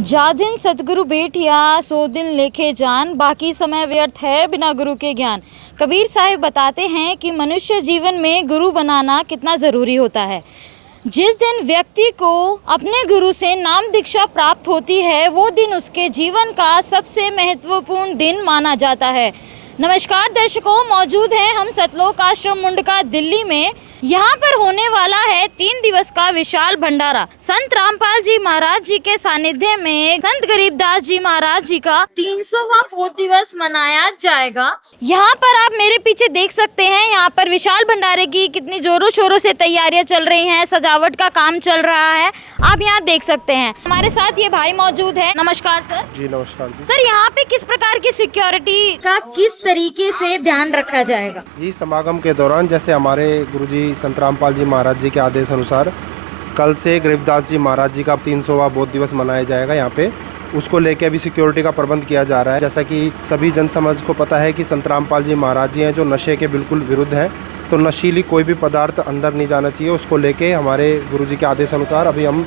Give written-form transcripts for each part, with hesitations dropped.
जा दिन सतगुरु भेंटिया सो दिन लेके जान, बाकी समय व्यर्थ है बिना गुरु के ज्ञान। कबीर साहिब बताते हैं कि मनुष्य जीवन में गुरु बनाना कितना ज़रूरी होता है। जिस दिन व्यक्ति को अपने गुरु से नाम दीक्षा प्राप्त होती है वो दिन उसके जीवन का सबसे महत्वपूर्ण दिन माना जाता है। नमस्कार दर्शकों, मौजूद हैं हम सतलोक आश्रम मुंडका दिल्ली में। यहाँ पर होने वाला है 3 दिवस का विशाल भंडारा। संत रामपाल जी महाराज जी के सानिध्य में संत गरीबदास जी महाराज जी का 300वां पोत दिवस मनाया जाएगा। यहाँ पर आप मेरे पीछे देख सकते हैं, यहाँ पर विशाल भंडारे की कितनी जोरों शोरों से तैयारियां चल रही हैं, सजावट का काम चल रहा है। आप यहाँ देख सकते हैं हमारे साथ ये भाई मौजूद है। नमस्कार सर। जी नमस्कार जी। सर, यहाँ पे किस प्रकार की सिक्योरिटी का किस तरीके से ध्यान रखा जाएगा? जी, समागम के दौरान जैसे हमारे गुरुजी संत रामपाल जी महाराज जी के आदेश अनुसार कल से गरीबदास जी महाराज जी का 300वां बोध दिवस मनाया जाएगा। यहाँ पे उसको लेके अभी सिक्योरिटी का प्रबंध किया जा रहा है। जैसा कि सभी जन समाज को पता है कि संत रामपाल जी महाराज जी हैं जो नशे के बिल्कुल विरुद्ध हैं, तो नशीली कोई भी पदार्थ अंदर नहीं जाना चाहिए। उसको लेके हमारे गुरुजी के आदेश अनुसार अभी हम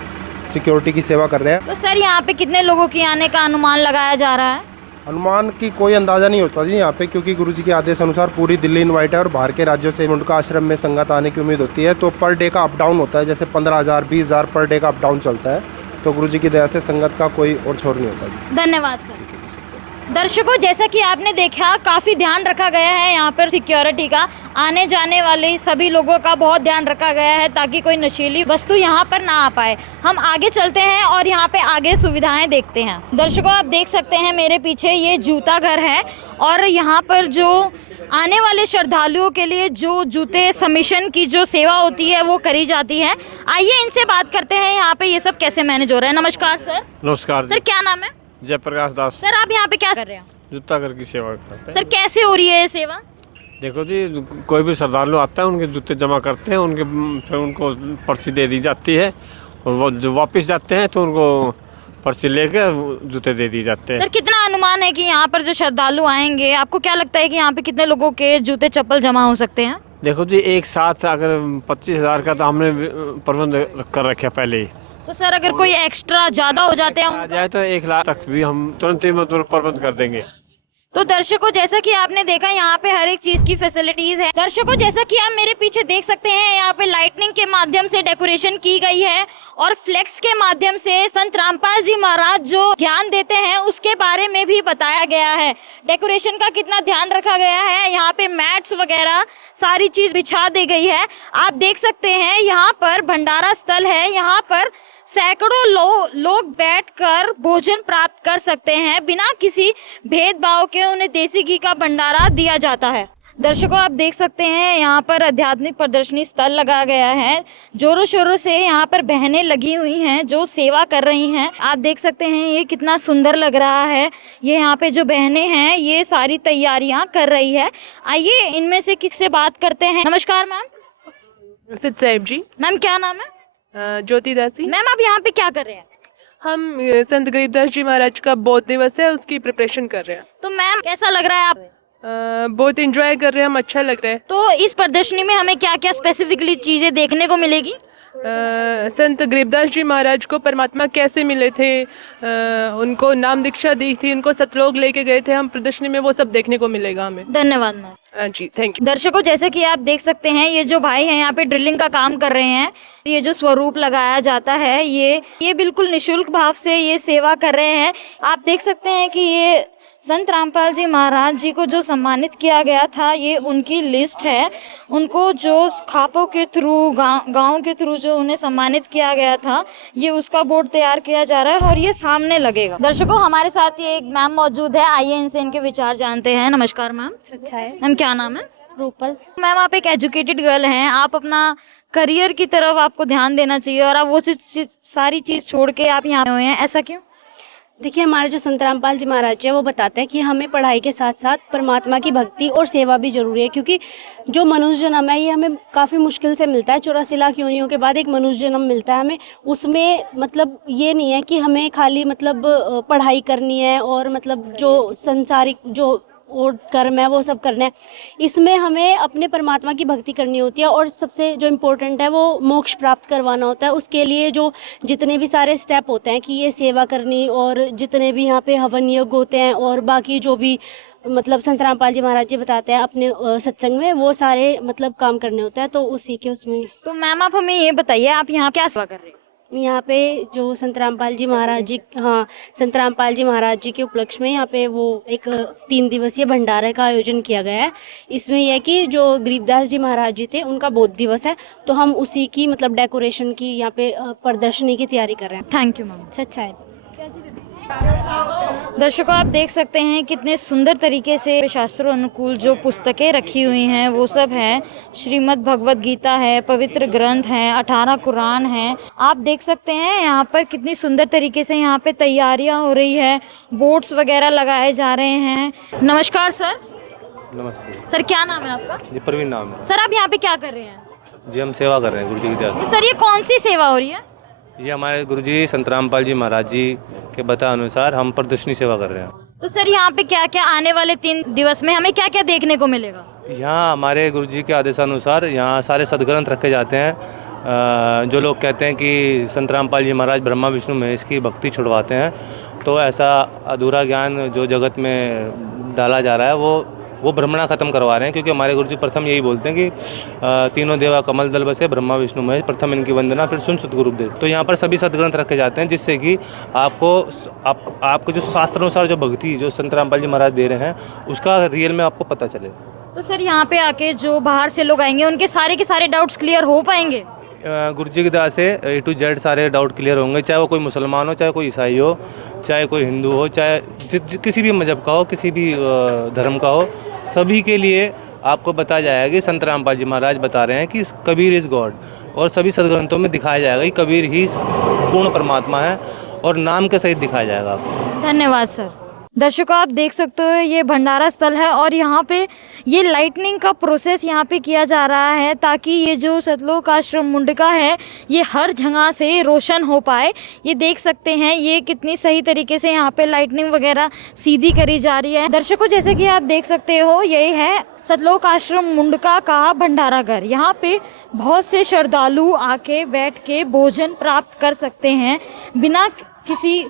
सिक्योरिटी की सेवा कर रहे हैं। तो सर, यहाँ पे कितने लोगों के आने का अनुमान लगाया जा रहा है? अनुमान की कोई अंदाज़ा नहीं होता जी यहाँ पे, क्योंकि गुरुजी के आदेश अनुसार पूरी दिल्ली इनवाइट है और बाहर के राज्यों से मुंडका आश्रम में संगत आने की उम्मीद होती है। तो पर डे का अप डाउन होता है, जैसे 15,000 20,000 पर डे का अप डाउन चलता है। तो गुरुजी की दया से संगत का कोई और छोर नहीं होता जी। धन्यवाद सर। दर्शकों, जैसा कि आपने देखा, काफ़ी ध्यान रखा गया है यहाँ पर सिक्योरिटी का। आने जाने वाले सभी लोगों का बहुत ध्यान रखा गया है ताकि कोई नशीली वस्तु यहाँ पर ना आ पाए। हम आगे चलते हैं और यहाँ पे आगे सुविधाएं देखते हैं। दर्शकों, आप देख सकते हैं मेरे पीछे ये जूता घर है और यहाँ पर जो आने वाले श्रद्धालुओं के लिए जो जूते सबमिशन की जो सेवा होती है वो करी जाती है। आइए इनसे बात करते हैं यहाँ पे ये सब कैसे मैनेज हो रहा है। नमस्कार सर। नमस्कार सर, क्या नाम है? जयप्रकाश दास। सर, आप यहाँ पे क्या कर रहे हैं? जूता घर की सेवा करते हैं। सर, कैसे हो रही है ये सेवा? देखो जी, कोई भी श्रद्धालु आता है उनके जूते जमा करते हैं, उनके फिर उनको पर्ची दे दी जाती है और वो जो वापस जाते हैं तो उनको पर्ची लेकर जूते दे दिए जाते हैं। सर, कितना अनुमान है कि यहाँ पर जो श्रद्धालु आएंगे, आपको क्या लगता है कि यहाँ पे कितने लोगों के जूते चप्पल जमा हो सकते हैं? देखो जी, एक साथ अगर 25,000 का तो हमने प्रबंध कर रखा पहले ही। तो सर, अगर कोई एक्स्ट्रा ज्यादा हो जाते हैं आ जाए तो 1 लाख तक भी हम तुरंत ही मतलब प्रबंध कर देंगे। तो दर्शकों, जैसा कि आपने देखा, यहाँ पे हर एक चीज की फैसिलिटीज है। दर्शकों, जैसा कि आप मेरे पीछे देख सकते हैं, यहाँ पे लाइटनिंग के माध्यम से डेकोरेशन की गई है और फ्लेक्स के माध्यम से संत रामपाल जी महाराज जो ज्ञान देते हैं उसके बारे में भी बताया गया है। डेकोरेशन का कितना ध्यान रखा गया है, यहाँ पे मैट्स वगैरह सारी चीज बिछा दी गई है। आप देख सकते हैं यहाँ पर भंडारा स्थल है, यहाँ पर सैकड़ों लोग बैठकर भोजन प्राप्त कर सकते हैं। बिना किसी भेदभाव के उन्हें देसी घी का भंडारा दिया जाता है। दर्शकों, आप देख सकते हैं यहाँ पर आध्यात्मिक प्रदर्शनी स्थल लगा गया है। जोरों शोरों से यहाँ पर बहनें लगी हुई हैं जो सेवा कर रही हैं। आप देख सकते हैं ये कितना सुंदर लग रहा है। ये यहाँ पे जो बहनें हैं ये सारी तैयारियाँ कर रही है। आइए इनमें से किससे बात करते हैं। नमस्कार मैम। सिद्ध साहिब जी। मैम, क्या नाम है? ज्योति दासी। मैम, आप यहाँ पे क्या कर रहे हैं? हम संत गरीबदास जी महाराज का बोध दिवस है, उसकी प्रिपरेशन कर रहे हैं। तो मैम, कैसा लग रहा है आप? बहुत एंजॉय कर रहे हैं हम, अच्छा लग रहा है। तो इस प्रदर्शनी में हमें क्या क्या स्पेसिफिकली चीजें देखने को मिलेगी? संत गरीबदास जी महाराज को परमात्मा कैसे मिले थे, उनको नाम दीक्षा दी थी, उनको सतलोक लेके गए थे हम, प्रदर्शनी में वो सब देखने को मिलेगा हमें। धन्यवाद मैम। Ji, thank you. दर्शकों, जैसे कि आप देख सकते हैं ये जो भाई हैं यहाँ पे ड्रिलिंग का काम कर रहे हैं। ये जो स्वरूप लगाया जाता है ये बिल्कुल निशुल्क भाव से ये सेवा कर रहे हैं। आप देख सकते हैं कि ये संत रामपाल जी महाराज जी को जो सम्मानित किया गया था ये उनकी लिस्ट है। उनको जो खापों के थ्रू गाँव के थ्रू जो उन्हें सम्मानित किया गया था ये उसका बोर्ड तैयार किया जा रहा है और ये सामने लगेगा। दर्शकों, हमारे साथ ये एक मैम मौजूद है। आइए इनसे इनके विचार जानते हैं। नमस्कार मैम। अच्छा है। मैम, क्या नाम है? रूपल। मैम, आप एक एजुकेटेड गर्ल हैं, आप अपना करियर की तरफ आपको ध्यान देना चाहिए और आप वो सारी चीज़ छोड़ के आप यहाँ हुए हैं, ऐसा क्यों? देखिए, हमारे जो संत रामपाल जी महाराज है वो बताते हैं कि हमें पढ़ाई के साथ साथ परमात्मा की भक्ति और सेवा भी जरूरी है, क्योंकि जो मनुष्य जन्म है ये हमें काफ़ी मुश्किल से मिलता है। 84 लाख योनियों के बाद एक मनुष्य जन्म मिलता है हमें। उसमें मतलब ये नहीं है कि हमें खाली मतलब पढ़ाई करनी है और मतलब जो संसारिक जो और कर्म है वो सब करना है। इसमें हमें अपने परमात्मा की भक्ति करनी होती है और सबसे जो इम्पोर्टेंट है वो मोक्ष प्राप्त करवाना होता है। उसके लिए जो जितने भी सारे स्टेप होते हैं कि ये सेवा करनी और जितने भी यहाँ पे हवन यज्ञ होते हैं और बाकी जो भी मतलब संत रामपाल जी महाराज जी बताते हैं अपने सत्संग में, वो सारे मतलब काम करने होते हैं। तो उसी के उसमें तो मैम आप हमें ये बताइए, आप यहाँ क्या सेवा कर रहे हो? यहाँ पे जो संत रामपाल जी महाराज जी, हाँ, संत रामपाल जी महाराज जी के उपलक्ष्य में यहाँ पे वो एक 3 दिवसीय भंडारे का आयोजन किया गया है। इसमें यह है कि जो गरीबदास जी महाराज जी थे उनका बोध दिवस है, तो हम उसी की मतलब डेकोरेशन की यहाँ पे प्रदर्शनी की तैयारी कर रहे हैं। Thank you ma'am. अच्छा है। दर्शकों आप देख सकते हैं कितने सुंदर तरीके से शास्त्रों अनुकूल जो पुस्तकें रखी हुई हैं वो सब है। श्रीमद् भगवत गीता है, पवित्र ग्रंथ हैं, 18 कुरान हैं। आप देख सकते हैं यहाँ पर कितनी सुंदर तरीके से यहाँ पे तैयारियाँ हो रही है, बोर्ड्स वगैरह लगाए जा रहे हैं। नमस्कार सर। नमस्ते सर क्या नाम है आपका? जी, प्रवीण नाम है सर आप यहाँ पे क्या कर रहे हैं? जी। हम सेवा कर रहे हैं गुरु जी की दया तो सर ये कौन सी सेवा हो रही है? से। ये हमारे गुरु जी संत रामपाल जी महाराज जी के बता अनुसार हम प्रदर्शनी सेवा कर रहे हैं। तो सर यहाँ पे क्या क्या आने वाले 3 दिवस में हमें क्या क्या देखने को मिलेगा? यहाँ हमारे गुरु जी के आदेशानुसार यहाँ सारे सदग्रंथ रखे जाते हैं। जो लोग कहते हैं कि संत रामपाल जी महाराज ब्रह्मा विष्णु महेश की भक्ति छुड़वाते हैं, तो ऐसा अधूरा ज्ञान जो जगत में डाला जा रहा है वो भ्रमणा खत्म करवा रहे हैं। क्योंकि हमारे गुरुजी प्रथम यही बोलते हैं कि तीनों देवा कमल दल बसे, ब्रह्मा विष्णु महेश, प्रथम इनकी वंदना फिर सुन सतगुरु उपदेश। तो यहाँ पर सभी सदग्रंथ रखे जाते हैं, जिससे कि आपको जो शास्त्रानुसार जो भक्ति जो संत रामपाल जी महाराज दे रहे हैं उसका रियल में आपको पता चले। तो सर यहाँ पे आके जो बाहर से लोग आएंगे उनके सारे के सारे डाउट्स क्लियर हो पाएंगे? गुरु जी की दया से A to Z सारे डाउट क्लियर होंगे, चाहे वो कोई मुसलमान हो, चाहे कोई ईसाई हो, चाहे कोई हिंदू हो, चाहे किसी भी मजहब का हो, किसी भी धर्म का हो, सभी के लिए आपको बताया जाएगा कि संत रामपाल जी महाराज बता रहे हैं कि कबीर इज़ गॉड। और सभी सदग्रंथों में दिखाया जाएगा कि कबीर ही पूर्ण परमात्मा है और नाम के सहित दिखाया जाएगा आपको। धन्यवाद सर। दर्शकों आप देख सकते हो ये भंडारा स्थल है और यहाँ पे ये लाइटनिंग का प्रोसेस यहाँ पे किया जा रहा है ताकि ये जो सतलोक आश्रम मुंडका है ये हर जगह से रोशन हो पाए। ये देख सकते हैं ये कितनी सही तरीके से यहाँ पे लाइटनिंग वगैरह सीधी करी जा रही है। दर्शकों जैसे कि आप देख सकते हो यही है सतलोक आश्रम मुंडका का भंडारा घर। यहाँ पे बहुत से श्रद्धालु आके बैठ के भोजन प्राप्त कर सकते हैं बिना किसी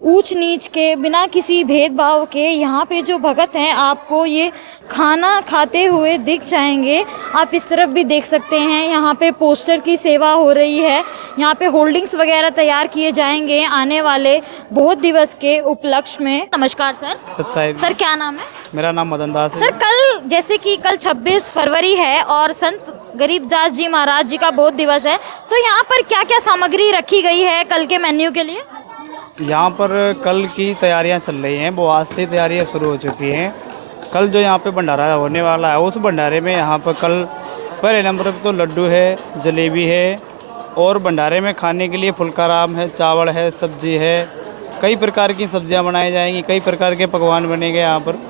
ऊंच नीच के, बिना किसी भेदभाव के। यहाँ पे जो भगत हैं आपको ये खाना खाते हुए दिख जाएंगे। आप इस तरफ भी देख सकते हैं यहाँ पे पोस्टर की सेवा हो रही है। यहाँ पे होल्डिंग्स वगैरह तैयार किए जाएंगे आने वाले बोध दिवस के उपलक्ष्य में। नमस्कार सर। सर क्या नाम है? मेरा नाम मदन दास है। सर कल जैसे कि कल 26 फरवरी है और संत गरीबदास जी महाराज जी का बोध दिवस है, तो यहाँ पर क्या क्या सामग्री रखी गई है कल के मेन्यू के लिए? यहाँ पर कल की तैयारियाँ चल रही हैं, वो आज से तैयारियाँ शुरू हो चुकी हैं। कल जो यहाँ पे भंडारा होने वाला है उस भंडारे में यहाँ पर कल पहले नंबर पर तो लड्डू है, जलेबी है और भंडारे में खाने के लिए फुल्काराम है, चावल है, सब्जी है, कई प्रकार की सब्जियाँ बनाई जाएंगी, कई प्रकार के पकवान बनेंगे यहाँ पर।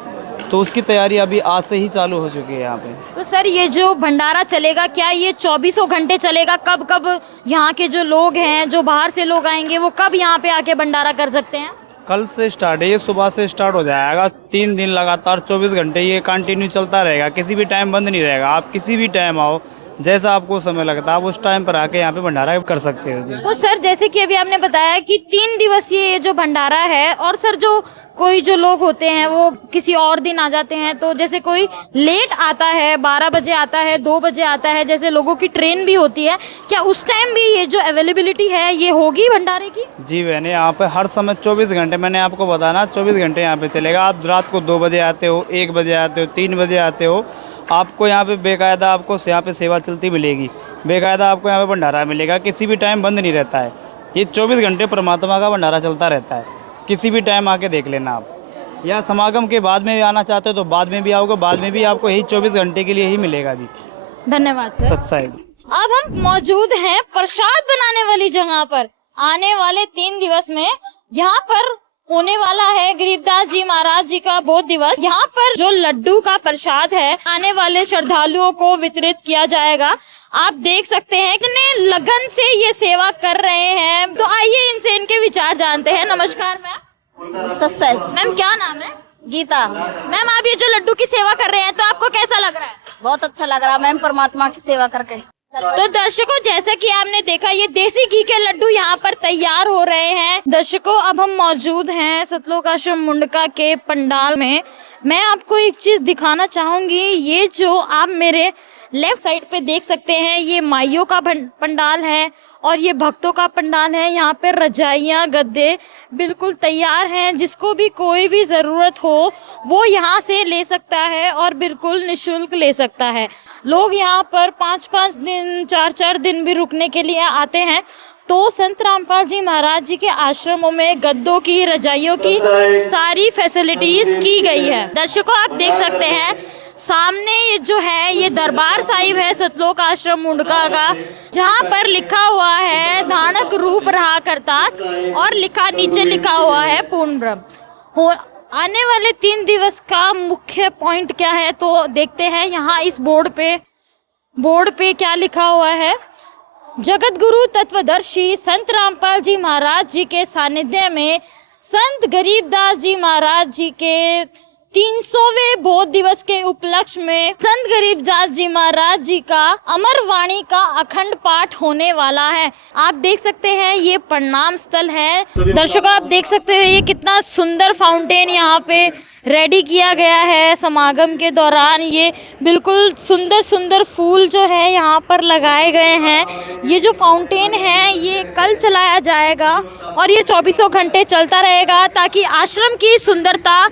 तो उसकी तैयारी अभी आज से ही चालू हो चुकी है यहाँ पे। तो सर ये जो भंडारा चलेगा क्या ये 24 घंटे चलेगा? कब कब यहाँ के जो लोग हैं, जो बाहर से लोग आएंगे, वो कब यहाँ पे आके भंडारा कर सकते हैं? कल से स्टार्ट है, ये सुबह से स्टार्ट हो जाएगा। 3 दिन लगातार 24 घंटे ये कंटिन्यू चलता रहेगा, किसी भी टाइम बंद नहीं रहेगा। आप किसी भी टाइम आओ, जैसा आपको समय लगता है आप उस टाइम पर आके यहाँ पे भंडारा कर सकते हो। तो सर जैसे कि अभी आपने बताया कि 3 दिवसीय ये जो भंडारा है, और सर जो कोई जो लोग होते हैं वो किसी और दिन आ जाते हैं, तो जैसे कोई लेट आता है, 12 बजे आता है, 2 बजे आता है, जैसे लोगों की ट्रेन भी होती है, क्या उस टाइम भी ये जो अवेलेबिलिटी है ये होगी भंडारे की? जी बहने, यहाँ पे हर समय 24 घंटे, मैंने आपको बताना 24 घंटे यहाँ पे चलेगा। आप रात को 2 बजे आते हो, 1 बजे आते हो, 3 बजे आते हो, आपको यहाँ पे बेकायदा आपको यहाँ पे सेवा चलती मिलेगी, बेकायदा आपको यहाँ पे भंडारा मिलेगा, किसी भी टाइम बंद नहीं रहता है। ये 24 घंटे परमात्मा का भंडारा चलता रहता है, किसी भी टाइम आके देख लेना आप। या समागम के बाद में भी आना चाहते हो तो बाद में भी आओगे, बाद में भी आपको यही 24 घंटे के लिए ही मिलेगा जी। धन्यवाद सर। सच्चाई। अब हम मौजूद हैं प्रसाद बनाने वाली जगह पर। आने वाले 3 दिवस में यहाँ पर होने वाला है गरीबदास जी महाराज जी का बोध दिवस। यहाँ पर जो लड्डू का प्रसाद है आने वाले श्रद्धालुओं को वितरित किया जाएगा। आप देख सकते हैं कितने लगन से ये सेवा कर रहे हैं। तो आइए इनसे इनके विचार जानते हैं। नमस्कार मैम। सत्संग। मैम क्या नाम है? गीता। मैम आप ये जो लड्डू की सेवा कर रहे हैं तो आपको कैसा लग रहा है? बहुत अच्छा लग रहा है मैम, परमात्मा की सेवा करके। तो दर्शकों जैसा कि आपने देखा ये देसी घी के लड्डू यहाँ पर तैयार हो रहे हैं। दर्शकों अब हम मौजूद हैं सतलोक आश्रम मुंडका के पंडाल में। मैं आपको एक चीज दिखाना चाहूंगी, ये जो आप मेरे लेफ्ट साइड पे देख सकते हैं ये माइयों का पंडाल है और ये भक्तों का पंडाल है। यहाँ पे रजाइयाँ गद्दे बिल्कुल तैयार हैं, जिसको भी कोई भी ज़रूरत हो वो यहाँ से ले सकता है और बिल्कुल निशुल्क ले सकता है। लोग यहाँ पर 5-5 दिन 4-4 दिन भी रुकने के लिए आते हैं। तो संत रामपाल जी महाराज जी के आश्रमों में गद्दों की रजाइयों की सारी फैसिलिटीज की गई है। दर्शकों आप देख सकते हैं सामने ये जो है ये दरबार साहिब है सतलोक आश्रम मुंडका का, जहाँ पर लिखा हुआ है धानक रूप रहा करता और नीचे लिखा हुआ है पूर्ण ब्रह्म। आने वाले 3 दिवस का मुख्य पॉइंट क्या है तो देखते हैं। यहाँ इस बोर्ड पे क्या लिखा हुआ है। जगत गुरु तत्वदर्शी संत रामपाल जी महाराज जी के सानिध्य में संत गरीबदास जी महाराज जी के 300वें बोध दिवस के उपलक्ष्य में संत गरीबदास जी महाराज जी का अमर वाणी का अखंड पाठ होने वाला है। आप देख सकते हैं ये प्रणाम स्थल है। दर्शकों आप देख सकते हो ये कितना सुंदर फाउंटेन यहाँ पे रेडी किया गया है समागम के दौरान। ये बिल्कुल सुंदर सुंदर फूल जो है यहाँ पर लगाए गए हैं। ये जो फाउंटेन है ये कल चलाया जाएगा और ये 24 घंटे चलता रहेगा ताकि आश्रम की सुंदरता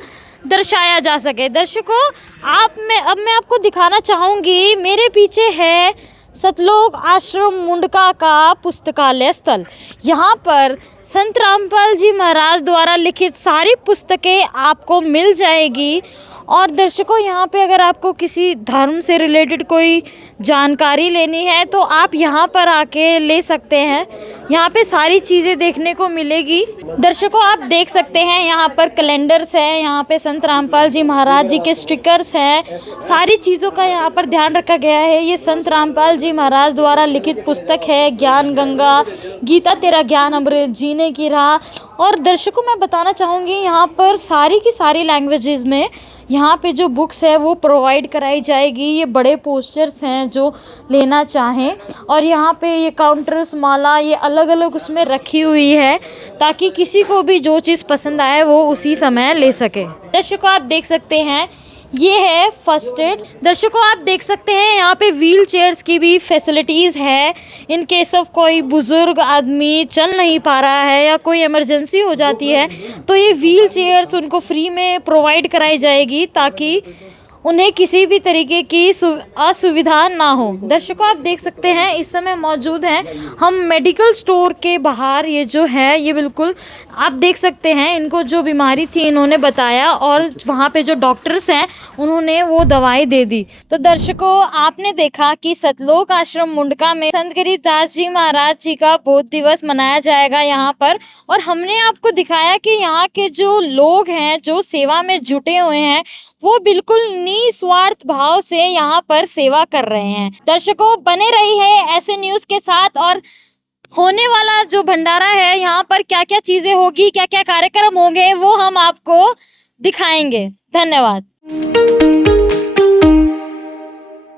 दर्शाया जा सके। दर्शकों अब मैं आपको दिखाना चाहूँगी, मेरे पीछे है सतलोक आश्रम मुंडका का पुस्तकालय स्थल। यहाँ पर संत रामपाल जी महाराज द्वारा लिखित सारी पुस्तकें आपको मिल जाएगी। और दर्शकों यहाँ पे अगर आपको किसी धर्म से रिलेटेड कोई जानकारी लेनी है तो आप यहाँ पर आके ले सकते हैं। यहाँ पे सारी चीज़ें देखने को मिलेगी। दर्शकों आप देख सकते हैं यहाँ पर कैलेंडर्स हैं, यहाँ पे संत रामपाल जी महाराज जी के स्टिकर्स हैं। सारी चीज़ों का यहाँ पर ध्यान रखा गया है। ये संत रामपाल जी महाराज द्वारा लिखित पुस्तक है ज्ञान गंगा, गीता तेरा ज्ञान अमृत, जीने की राह। और दर्शकों मैं बताना चाहूँगी यहाँ पर सारी की सारी लैंग्वेजेस में यहाँ पे जो बुक्स है वो प्रोवाइड कराई जाएगी। ये बड़े पोस्टर्स हैं जो लेना चाहें और यहाँ पे ये काउंटर्स माला ये अलग अलग उसमें रखी हुई है ताकि किसी को भी जो चीज़ पसंद आए वो उसी समय ले सके। दर्शकों आप देख सकते हैं ये है फर्स्ट एड। दर्शकों आप देख सकते हैं यहाँ पे व्हील चेयर्स की भी फैसिलिटीज़ है। इन केस ऑफ कोई बुज़ुर्ग आदमी चल नहीं पा रहा है या कोई इमरजेंसी हो जाती है तो ये व्हील चेयर्स उनको फ्री में प्रोवाइड कराई जाएगी ताकि उन्हें किसी भी तरीके की असुविधा ना हो। दर्शकों आप देख सकते हैं इस समय मौजूद हैं हम मेडिकल स्टोर के बाहर। ये जो है ये बिल्कुल आप देख सकते हैं इनको जो बीमारी थी इन्होंने बताया और वहाँ पे जो डॉक्टर्स हैं उन्होंने वो दवाई दे दी। तो दर्शकों आपने देखा कि सतलोक आश्रम मुंडका में संत गरीबदास जी महाराज जी का बोध दिवस मनाया जाएगा यहाँ पर। और हमने आपको दिखाया कि यहाँ के जो लोग हैं जो सेवा में जुटे हुए हैं वो बिल्कुल निस्वार्थ भाव से यहाँ पर सेवा कर रहे हैं। दर्शकों बने रही है ऐसे न्यूज़ के साथ और होने वाला जो भंडारा है यहाँ पर क्या क्या चीज़ें होगी, क्या क्या कार्यक्रम होंगे वो हम आपको दिखाएंगे। धन्यवाद।